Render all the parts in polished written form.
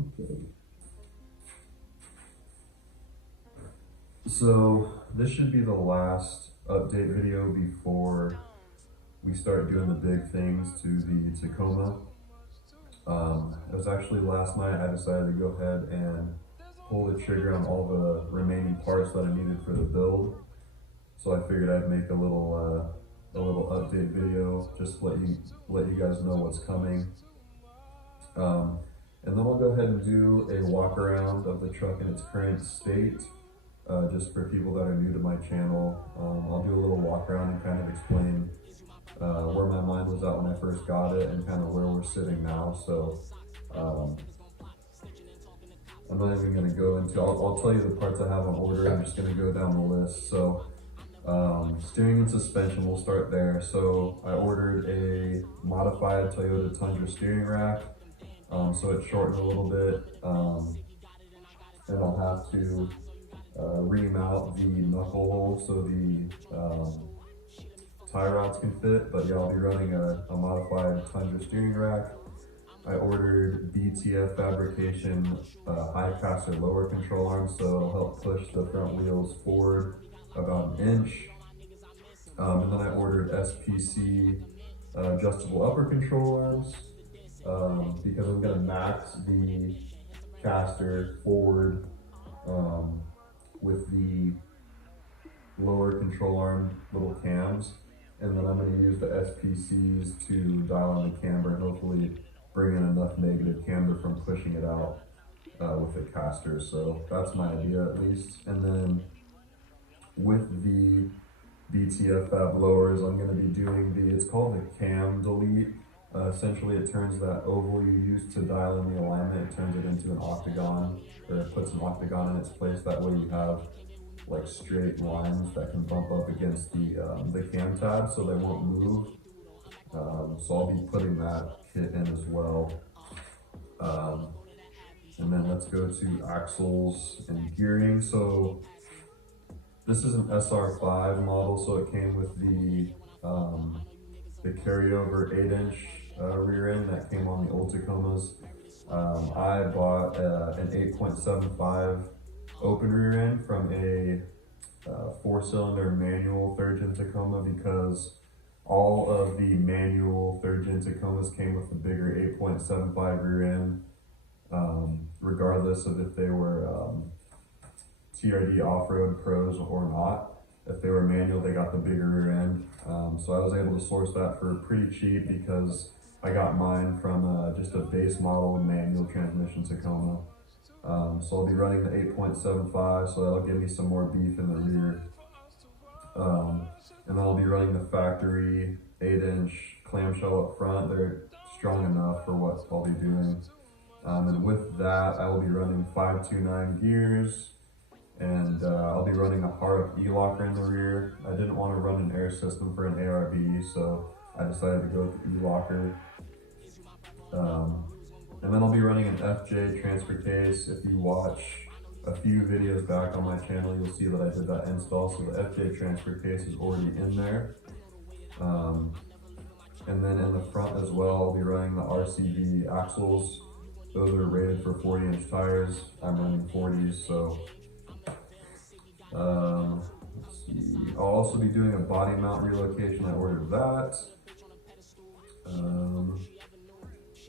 Okay. So this should be the last update video before we start doing the big things to the Tacoma. It was actually last night I decided to go ahead and pull the trigger on all the remaining parts that I needed for the build. So I figured I'd make a little update video just to let you guys know what's coming. And then we'll go ahead and do a walk around of the truck in its current state. Just for people that are new to my channel, I'll do a little walk around and kind of explain where my mind was at when I first got it and kind of where we're sitting now. So um, I'm not even going to go into, I'll tell you the parts I have on order. I'm just going to go down the list. So steering and suspension, we'll start there. So I ordered a modified Toyota Tundra steering rack. So it's shortened a little bit, and I'll have to remount the knuckle hole so the tie rods can fit. But yeah, I'll be running a modified Tundra steering rack. I ordered BTF fabrication high caster lower control arms, so it'll help push the front wheels forward about an inch. And then I ordered SPC adjustable upper control arms because I'm going to max the caster forward with the lower control arm little cams, and then I'm going to use the SPCs to dial in the camber and hopefully bring in enough negative camber from pushing it out with the caster. So that's my idea at least. And then with the BTF fab lowers, I'm going to be doing it's called the cam delete. Essentially it turns that oval you used to dial in the alignment, it turns it into an octagon, or it puts an octagon in its place. That way you have like straight lines that can bump up against the cam tab so they won't move. So I'll be putting that kit in as well. And then let's go to axles and gearing. So this is an SR5 model, so it came with the carryover 8-inch rear end that came on the old Tacomas. I bought an 8.75 open rear end from a 4-cylinder manual 3rd gen Tacoma because all of the manual 3rd gen Tacomas came with the bigger 8.75 rear end, regardless of if they were TRD off-road pros or not. If they were manual, they got the bigger rear end. So I was able to source that for pretty cheap because I got mine from just a base model manual transmission Tacoma. So I'll be running the 8.75, so that'll give me some more beef in the rear. And then I'll be running the factory 8-inch clamshell up front. They're strong enough for what I'll be doing. And with that, I will be running 529 gears. And I'll be running a Harp E-locker in the rear. I didn't want to run an air system for an ARB, so I decided to go with the E-locker. And then I'll be running an FJ transfer case. If you watch a few videos back on my channel, you'll see that I did that install, so the FJ transfer case is already in there. And then in the front as well, I'll be running the RCV axles. Those are rated for 40-inch tires. I'm running 40s, so let's see. I'll also be doing a body mount relocation. I ordered that.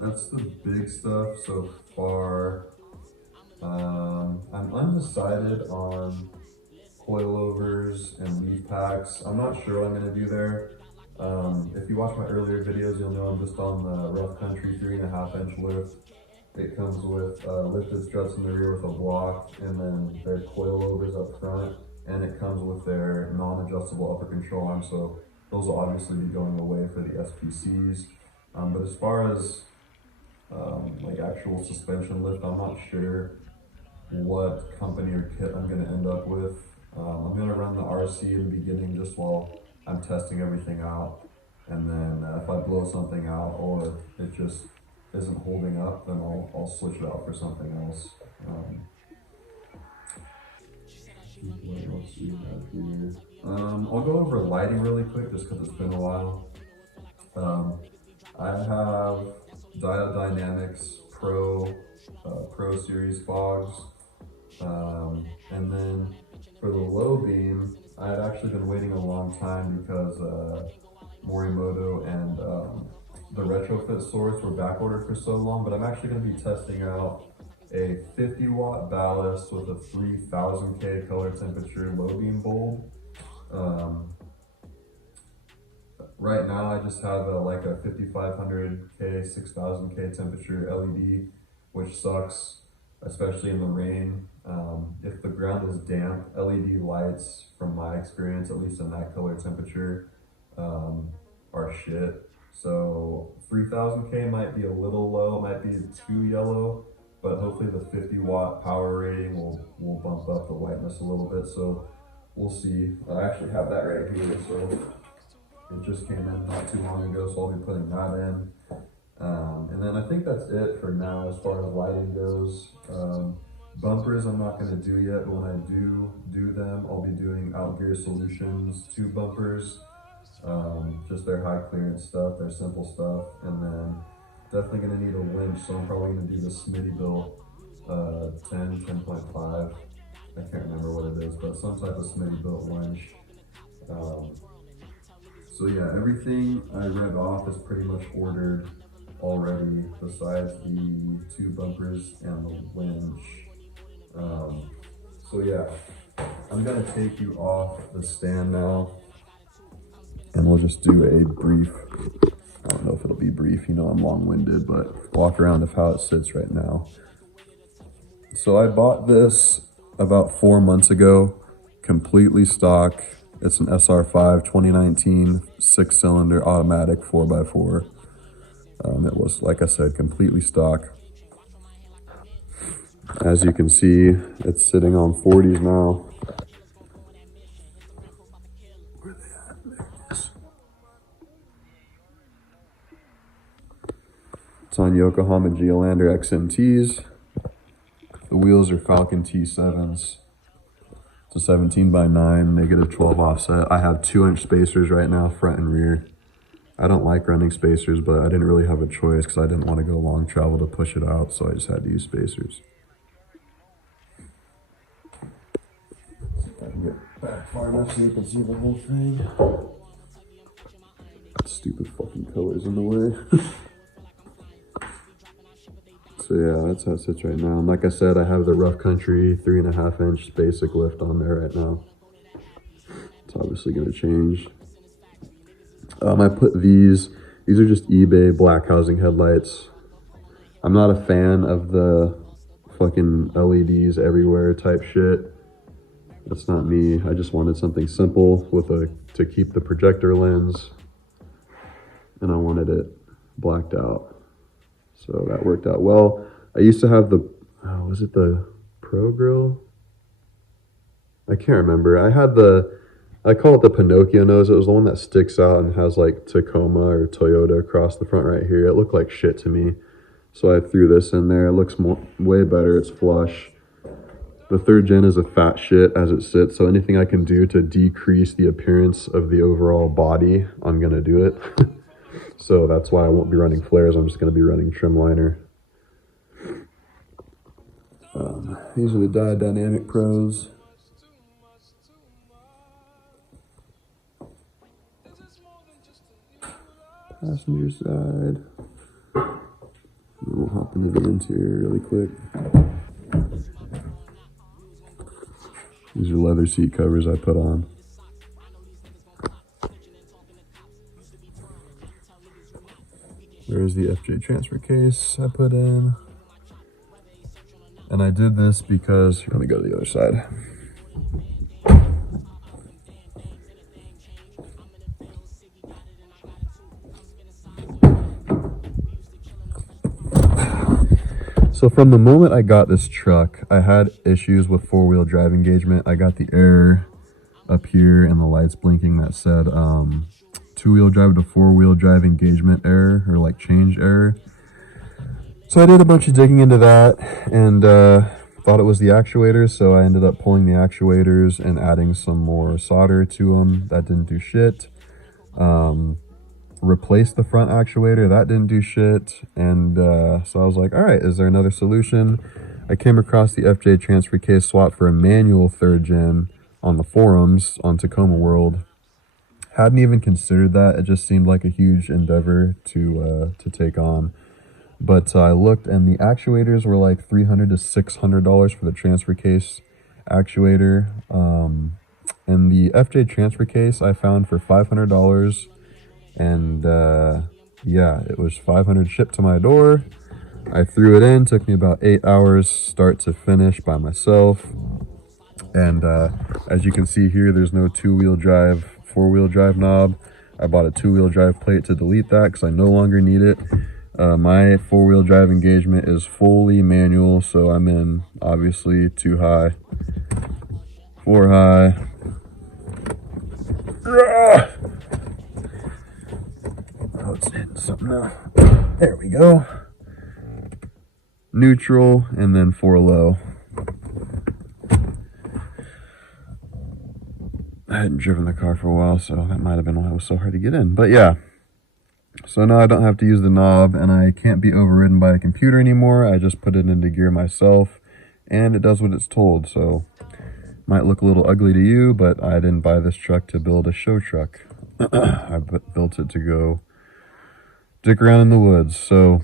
That's the big stuff so far. I'm undecided on coilovers and leaf packs. I'm not sure what I'm going to do there. If you watch my earlier videos, you'll know I'm just on the Rough Country 3.5-inch lift. It comes with lifted struts in the rear with a block, and then their coilovers up front, and it comes with their non-adjustable upper control arm, so those will obviously be going away for the SPCs. But as far as like actual suspension lift, I'm not sure what company or kit I'm going to end up with. I'm going to run the RC in the beginning just while I'm testing everything out, and then if I blow something out or it just isn't holding up, then I'll switch it out for something else. What else do we have here? I'll go over lighting really quick just because it's been a while. I have Diodynamics Pro Series fogs. And then for the low beam, I had actually been waiting a long time because Morimoto and the retrofit source were back ordered for so long, but I'm actually going to be testing out a 50 watt ballast with a 3000K color temperature low beam bulb. Right now I just have like a 5500K, 6000K temperature LED, which sucks, especially in the rain. If the ground is damp, LED lights, from my experience, at least in that color temperature, are shit. So 3000K might be a little low, might be too yellow, but hopefully the 50 watt power rating will bump up the whiteness a little bit. So we'll see. I actually have that right here, so it just came in not too long ago, so I'll be putting that in. And then I think that's it for now as far as lighting goes. Bumpers I'm not going to do yet, but when I do them, I'll be doing Outgear Solutions 2 bumpers. Just their high clearance stuff, their simple stuff, and then definitely going to need a winch, so I'm probably going to do the Smittybilt 10.5. I can't remember what it is, but some type of Smittybilt winch. So yeah, everything I read off is pretty much ordered already, besides the 2 bumpers and the winch. So yeah, I'm gonna take you off the stand now, and we'll just do a brief, I don't know if it'll be brief, you know I'm long-winded, but walk around of how it sits right now. So I bought this about 4 months ago, completely stock. It's an SR5 2019 6-cylinder automatic 4x4. It was, like I said, completely stock. As you can see, it's sitting on 40's now. Where are they at? There it is. It's on Yokohama Geolandar XMTs. The wheels are Falcon T7s. It's a 17x9, -12 offset. I have 2-inch spacers right now, front and rear. I don't like running spacers, but I didn't really have a choice because I didn't want to go long travel to push it out, so I just had to use spacers. See if I can get back far enough so you can see the whole thing. Stupid fucking colors in the way. So yeah, that's how it sits right now. And like I said, I have the Rough Country 3.5-inch basic lift on there right now. It's obviously going to change. I put these are just eBay black housing headlights. I'm not a fan of the fucking LEDs everywhere type shit. That's not me. I just wanted something simple with to keep the projector lens, and I wanted it blacked out. So that worked out well. I used to have the, was it the Pro Grill? I can't remember. I call it the Pinocchio nose. It was the one that sticks out and has like Tacoma or Toyota across the front right here. It looked like shit to me, so I threw this in there. It looks way better. It's flush. The 3rd gen is a fat shit as it sits, so anything I can do to decrease the appearance of the overall body, I'm gonna do it. So that's why I won't be running flares. I'm just gonna be running trim liner. These are the Dynamic Pros. Passenger side. We'll hop into the interior really quick. These are leather seat covers I put on. There's the FJ transfer case I put in. And I did this because, let me go to the other side. So from the moment I got this truck, I had issues with 4-wheel drive engagement. I got the error up here and the lights blinking that said 2-wheel drive to 4-wheel drive engagement error, or like change error. So I did a bunch of digging into that and thought it was the actuators. So I ended up pulling the actuators and adding some more solder to them. That didn't do shit. replaced the front actuator. That didn't do shit. And so I was like, all right, is there another solution? I came across the FJ transfer case swap for a manual 3rd gen on the forums on Tacoma World. Hadn't even considered that. It just seemed like a huge endeavor to take on. But I looked, and the actuators were like $300 to $600 for the transfer case actuator. And the FJ transfer case I found for $500, and yeah, it was $500 shipped to my door. I threw it in. Took me about 8 hours start to finish by myself. And as you can see here, there's no 2-wheel drive, 4-wheel drive knob. I bought a 2-wheel drive plate to delete that because I no longer need it. My 4-wheel drive engagement is fully manual, so I'm in obviously 2 high, 4 high. Oh, it's hitting something now. There we go. Neutral, and then 4 low. I hadn't driven the car for a while, so that might have been why it was so hard to get in. But yeah, so now I don't have to use the knob, and I can't be overridden by a computer anymore. I just put it into gear myself, and it does what it's told. So might look a little ugly to you, but I didn't buy this truck to build a show truck. I built it to go dick around in the woods. So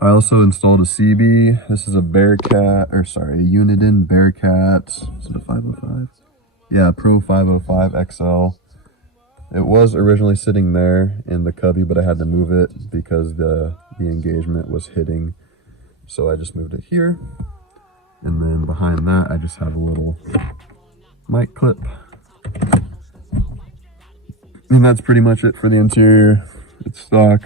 I also installed a CB. This is a Bearcat, or sorry, a Uniden Bearcat. Is it a 505? Yeah, Pro 505 XL. It was originally sitting there in the cubby, but I had to move it because the engagement was hitting. So I just moved it here. And then behind that, I just have a little mic clip. And that's pretty much it for the interior. It's stock.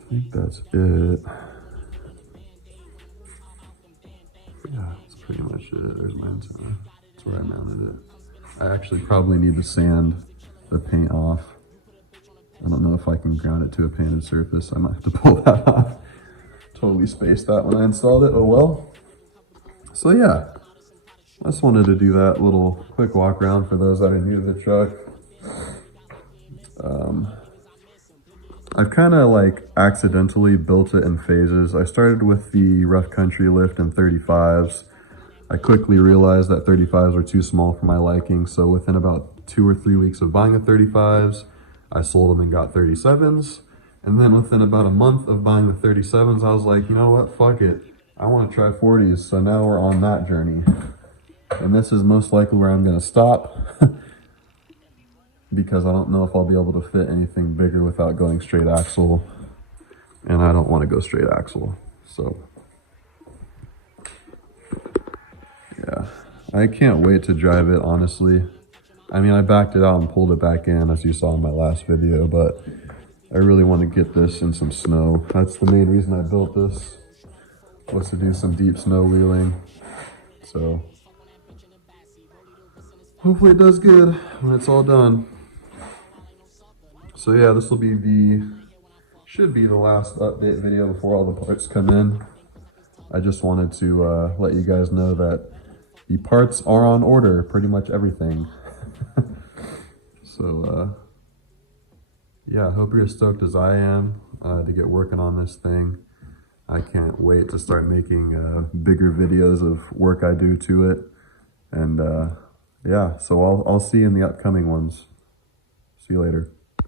I think that's it. Yeah, that's pretty much it. There's my antenna. That's where I mounted it. I actually probably need to sand the paint off. I don't know if I can ground it to a painted surface. I might have to pull that off. Totally spaced that when I installed it. Oh well. So yeah, I just wanted to do that little quick walk around for those that are new to the truck. I've kind of like accidentally built it in phases. I started with the rough country lift and 35s. I quickly realized that 35s were too small for my liking, so within about 2 or 3 weeks of buying the 35s, I sold them and got 37s. And then within about a month of buying the 37s, I was like, you know what, fuck it. I want to try 40s, so now we're on that journey. And this is most likely where I'm going to stop. Because I don't know if I'll be able to fit anything bigger without going straight axle, and I don't want to go straight axle. So yeah, I can't wait to drive it, honestly. I mean, I backed it out and pulled it back in, as you saw in my last video, but I really want to get this in some snow. That's the main reason I built this, was to do some deep snow wheeling. So hopefully it does good when it's all done. So yeah, this will be should be the last update video before all the parts come in. I just wanted to let you guys know that the parts are on order, pretty much everything. So yeah, I hope you're as stoked as I am to get working on this thing. I can't wait to start making bigger videos of work I do to it. And yeah, so I'll see you in the upcoming ones. See you later.